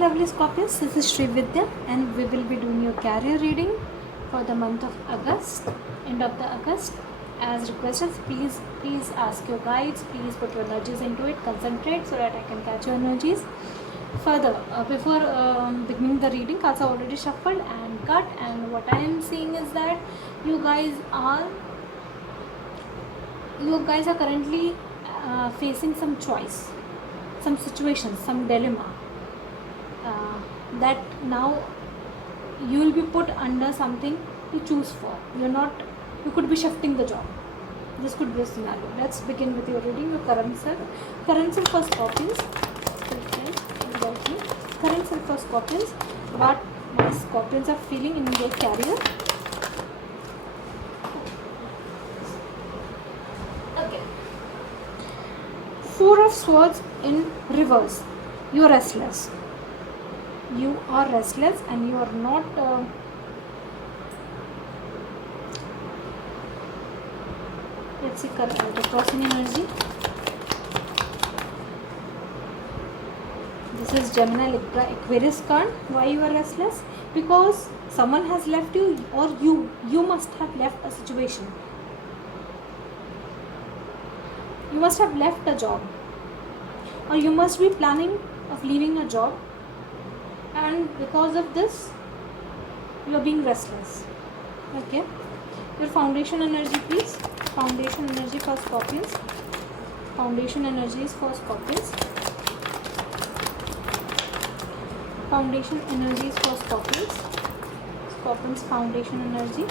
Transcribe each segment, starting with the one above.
lovely Scorpions, this is Sri Vidya and we will be doing your career reading for the month of August, end of the August. As requested, please ask your guides, please put your energies into it, concentrate so that I can catch your energies. Further, before beginning the reading, cards are already shuffled and cut, and what I am seeing is that you guys are currently facing some choice, some situation, some dilemma that now you will be put under something to choose for. You could be shifting the job. This could be a scenario. Let's begin with your reading. Your current self for Scorpions. Current self for Scorpions. What my Scorpions are feeling in their career. Okay. Four of Swords in reverse. You are restless. You are restless and you are not let's see the crossing energy. This is Gemini, Libra, Aquarius card. Why you are restless? Because someone has left you, or you must have left a situation. You must have left a job, or you must be planning of leaving a job, and because of this you are being restless. Okay, your foundation energy, please. Foundation energy for Scorpions. Foundation energies for Scorpions. Foundation energies for Scorpions. Scorpions foundation energy.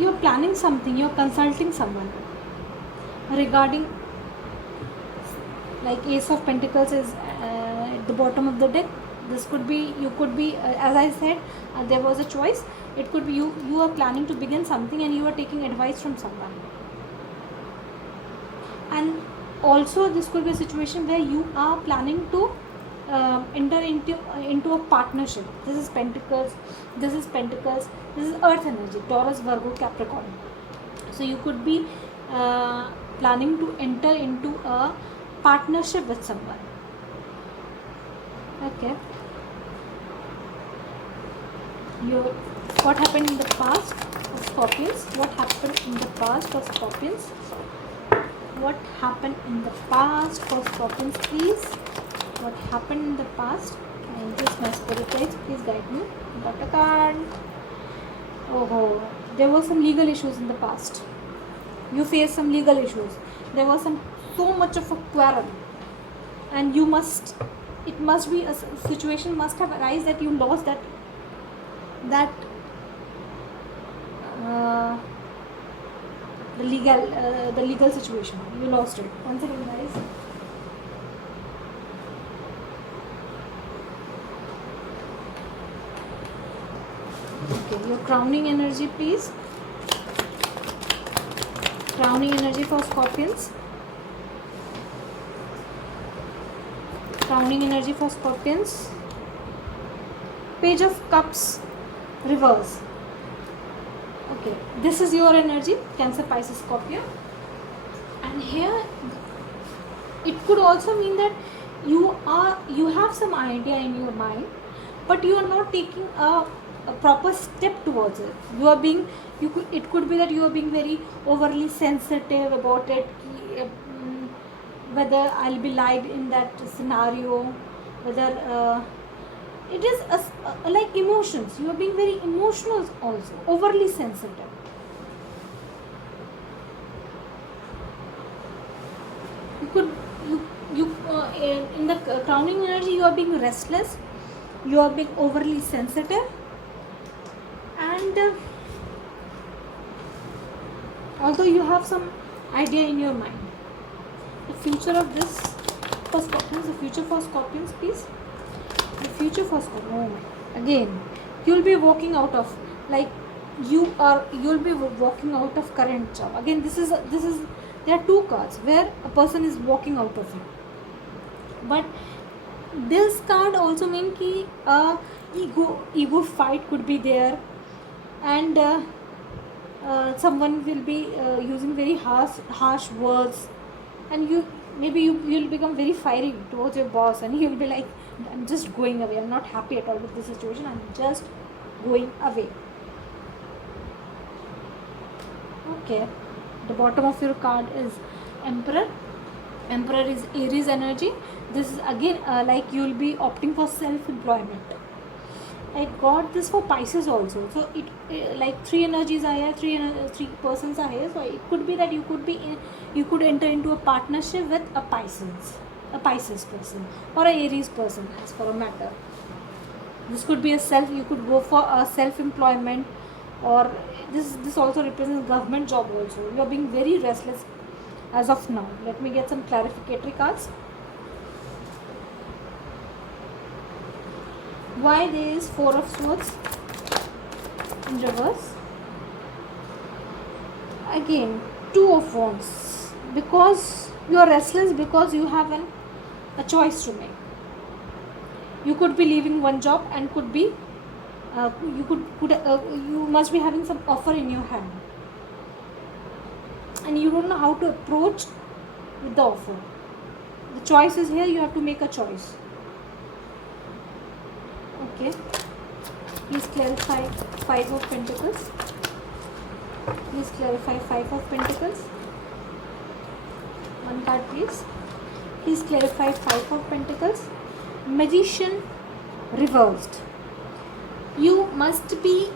You are planning something, you are consulting someone regarding, like Ace of Pentacles is at the bottom of the deck. This could be, you could be, as I said, there was a choice. It could be you are planning to begin something and you are taking advice from someone. And also this could be a situation where you are planning to enter into a partnership. This is Pentacles, this is Pentacles, this is Earth energy, Taurus, Virgo, Capricorn. So you could be planning to enter into a partnership with someone. Okay. What happened in the past of Scorpions? What happened in the past of Scorpions? What happened in the past for Scorpions, please? What happened in the past? Angels, my spirit guides, please guide me. Got a card. Oh, there were some legal issues in the past. You faced some legal issues. There was so much of a quarrel, and it must be a situation must have arisen that you lost that the legal situation. You lost it. Once again, guys. Okay, your crowning energy, please. Crowning energy for Scorpions. Crowning energy for Scorpions. Page of Cups, reverse. Okay, this is your energy, Cancer, Pisces, Scorpio. And here it could also mean that you have some idea in your mind, but you are not taking a proper step towards it. It could be that you are being very overly sensitive about it, whether I'll be liked in that scenario, whether it is like emotions. You are being very emotional also, overly sensitive. In the crowning energy, you are being restless, you are being overly sensitive, and although you have some idea in your mind. The future of this for Scorpions, the future for Scorpions, please. The future for Scorpions. Oh, again, you'll be walking out of, like you'll be walking out of current job. Again, this is there are two cards where a person is walking out of it. But this card also means ki ego fight could be there, and someone will be using very harsh words and you'll become very fiery towards your boss, and you'll be like, I'm just going away, I'm not happy at all with this situation, I'm just going away. Okay, the bottom of your card is Emperor. Emperor is Aries energy. This is again like you'll be opting for self-employment. I got this for Pisces also. So it like three energies are here, three persons are here. So it could be that you could enter into a partnership with a Pisces person or a Aries person, as for a matter. This could be you could go for a self-employment, or this also represents government job also. You are being very restless as of now. Let me get some clarificatory cards. Why there is Four of Swords in reverse? Again, Two of Wands. Because you are restless, because you have a choice to make. You could be leaving one job, and could be you must be having some offer in your hand, and you don't know how to approach with the offer. The choice is here. You have to make a choice. Okay, please clarify Five of Pentacles. Please clarify Five of Pentacles. One card, please. Please clarify Five of Pentacles. Magician reversed. You must be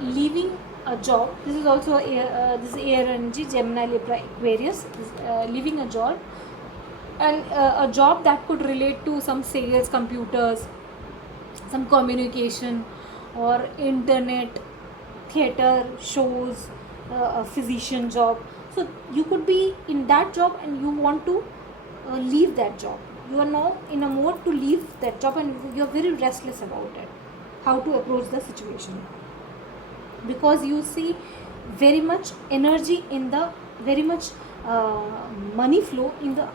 leaving a job. This is also this is air energy, Gemini, Libra, Aquarius. Leaving a job, and a job that could relate to some sales, computers, some communication, or internet, theater, shows, a physician job. So you could be in that job, and you want to leave that job. You are now in a mode to leave that job, and you are very restless about it. How to approach the situation, because you see very much energy in the very much money flow in the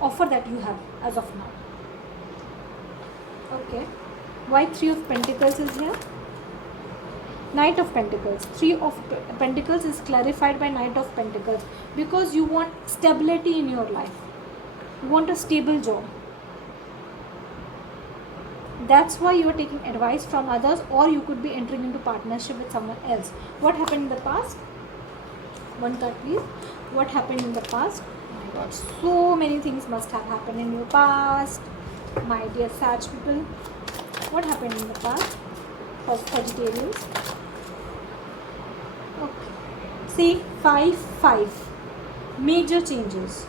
offer that you have as of now. Okay, why Three of Pentacles is here? Knight of Pentacles. Three of Pentacles is clarified by Knight of Pentacles, because you want stability in your life. You want a stable job. That's why you are taking advice from others, or you could be entering into partnership with someone else. What happened in the past? One card, please. What happened in the past? Oh my God, so many things must have happened in your past, my dear Sag people. What happened in the past for Sagittarius? Okay. See, 5. Major changes.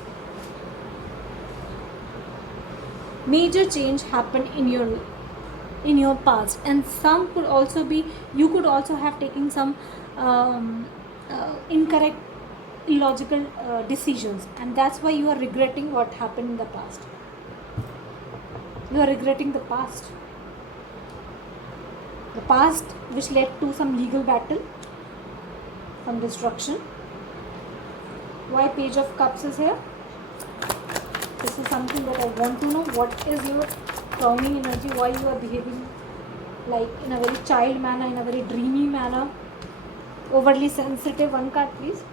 Major change happened in your past, and some could also be, you could also have taken some incorrect, illogical decisions, and that's why you are regretting what happened in the past. You are regretting the past which led to some legal battle, some destruction. Why Page of Cups is here? This is something that I want to know. What is your crowning energy? Why you are behaving like in a very child manner, in a very dreamy manner, overly sensitive? One card, please.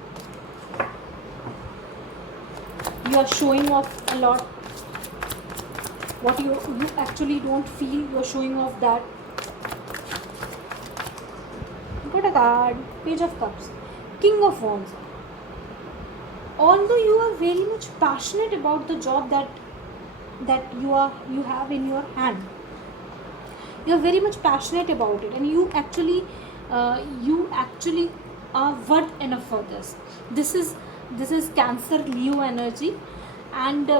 You are showing off a lot. What you actually don't feel, you are showing off that. Got a card. Page of Cups. King of Wands. Although you are very much passionate about the job that you have in your hand, you are very much passionate about it, and you actually are worth enough for this. This is Cancer, Leo energy, and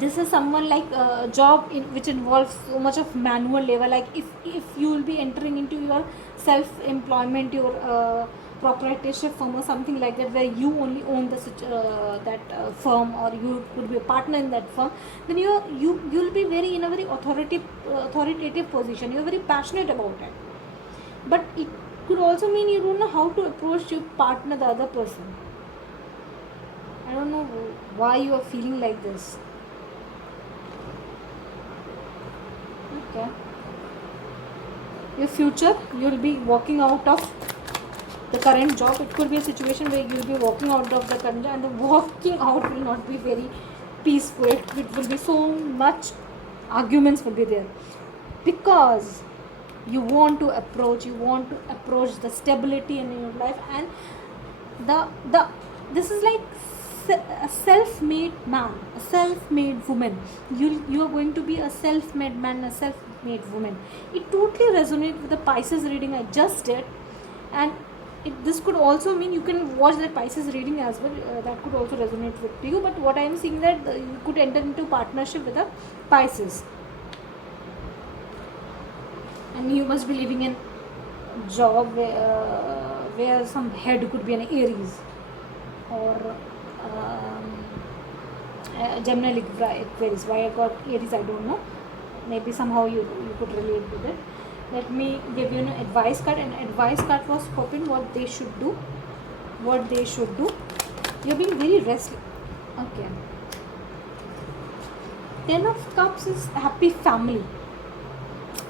this is someone like a job which involves so much of manual labor. Like if you will be entering into your self-employment, your proprietorship firm or something like that, where you only own that firm, or you could be a partner in that firm, then you'll be very in a very authoritative position. You're very passionate about it, but it could also mean you don't know how to approach your partner, the other person. I don't know why you are feeling like this. Okay, your future, you'll be walking out of the current job. It could be a situation where you'll be walking out of the current job, and the walking out will not be very peaceful. It will be so much arguments will be there, because you want to approach the stability in your life. And the this is like a self-made man, a self-made woman. You are going to be a self-made man, a self-made woman. It totally resonates with the Pisces reading I just did. And this could also mean you can watch that Pisces reading as well. That could also resonate with you. But what I am seeing that you could enter into partnership with a Pisces, and you must be living in job where some head could be an Aries, or Gemini, Libra, Aquarius. Why I got Aries, I don't know. Maybe somehow you could relate with it. Let me give you an advice card. An advice card for Scorpion, what they should do. What they should do. You're being very restless. Okay. 10 of Cups is happy family.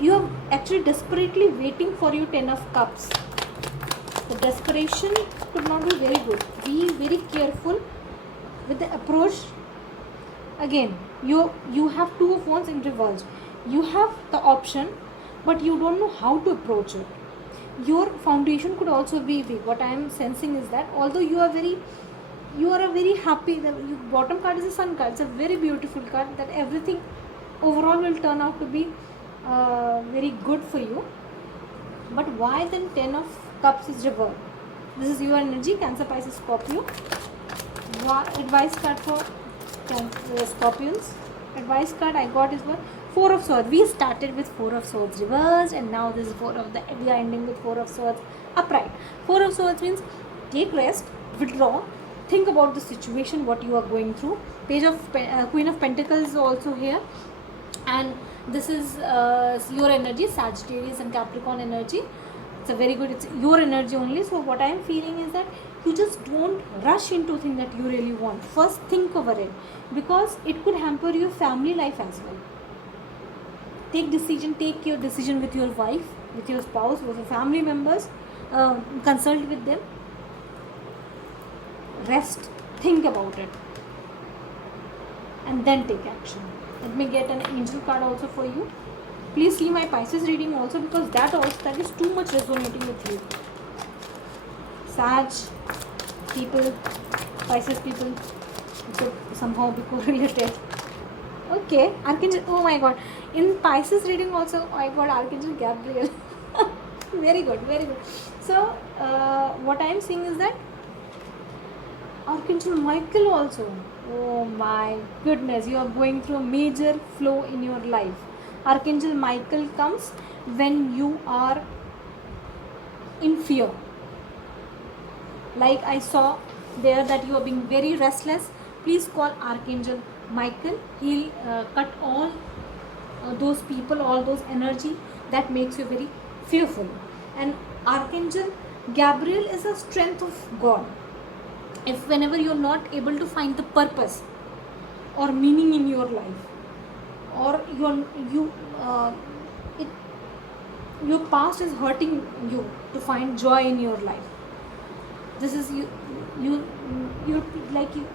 You are actually desperately waiting for your 10 of Cups. The desperation could not be very good. Be very careful with the approach. Again, you have 2 of Wands in reverse. You have the option, but you don't know how to approach it. Your foundation could also be weak. What I am sensing is that although you are a very happy, the bottom card is a Sun card. It's a very beautiful card, that everything overall will turn out to be very good for you. But why then 10 of Cups is reversed? This is your energy, Cancer, Pisces, Scorpio. Advice card for Scorpions. Advice card I got is what? 4 of Swords. We started with 4 of Swords reversed, and now this is we are ending with 4 of Swords upright. 4 of Swords means take rest, withdraw, think about the situation, what you are going through. Page of Queen of Pentacles is also here, and this is your energy, Sagittarius and Capricorn energy. It's a very good, it's your energy only. So what I am feeling is that you just don't rush into things that you really want. First think over it, because it could hamper your family life as well. Take your decision with your wife, with your spouse, with your family members. Consult with them. Rest, think about it, and then take action. Let me get an angel card also for you. Please see my Pisces reading also, because that is too much resonating with you. Sag people, Pisces people, should somehow be correlated. Okay, Archangel, oh my god. In Pisces reading also, I got Archangel Gabriel. Very good, very good. So, what I am seeing is that Archangel Michael also. Oh my goodness, you are going through a major flow in your life. Archangel Michael comes when you are in fear. Like I saw there that you are being very restless. Please call Archangel Michael. He'll cut all those people, all those energy that makes you very fearful. And Archangel Gabriel is a strength of God. If whenever you're not able to find the purpose or meaning in your life, or your past is hurting you to find joy in your life, this is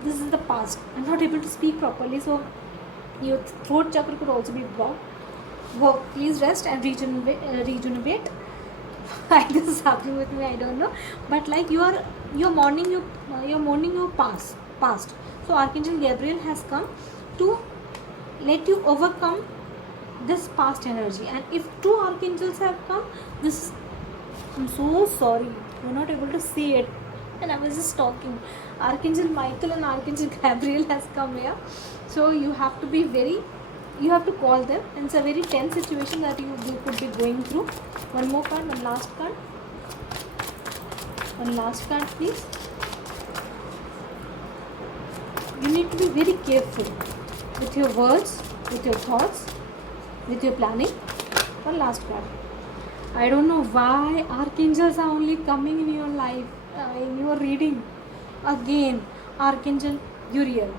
this is the past. I'm not able to speak properly, so your throat chakra could also be blocked. Please rest and rejuvenate. Why this is happening with me, I don't know, but like you're mourning your past. So Archangel Gabriel has come to let you overcome this past energy. And if 2 archangels have come, I'm so sorry, you're not able to see it, and I was just talking. Archangel Michael and Archangel Gabriel has come here, so you have to call them, and it's a very tense situation that you could be going through. One more card, one last card please. You need to be very careful with your words, with your thoughts, with your planning. One last card. I don't know why archangels are only coming in your life, in your reading. Again, Archangel Uriel.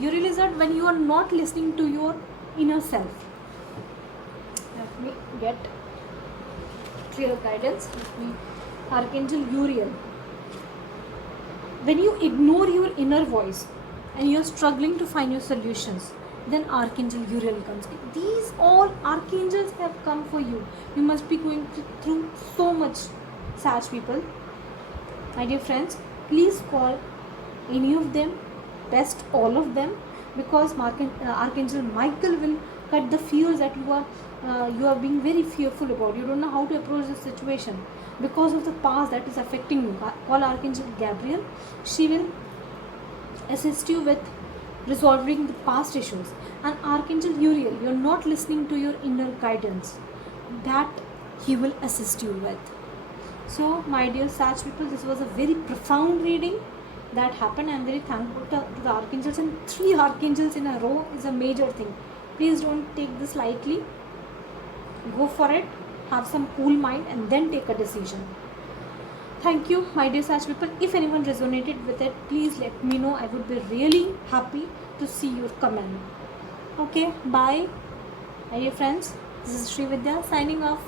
Uriel is that when you are not listening to your inner self. Let me get clear guidance. Let me Archangel Uriel. When you ignore your inner voice and you're struggling to find your solutions, then Archangel Uriel comes. These all archangels have come for you. You must be going through so much, Sag people. My dear friends, please call any of them, best all of them, because Archangel Michael will cut the fears that you are being very fearful about. You don't know how to approach the situation because of the past that is affecting you. Call Archangel Gabriel. She will assist you with resolving the past issues. And Archangel Uriel, you're not listening to your inner guidance, that he will assist you with. So my dear Sag people, this was a very profound reading that happened. I am very thankful to the archangels, and 3 archangels in a row is a major thing. Please don't take this lightly. Go for it, have some cool mind, and then take a decision. Thank you, my dear Sag people. If anyone resonated with it, please let me know. I would be really happy to see your comment. Okay, bye. My dear friends, this is Sri Vidya signing off.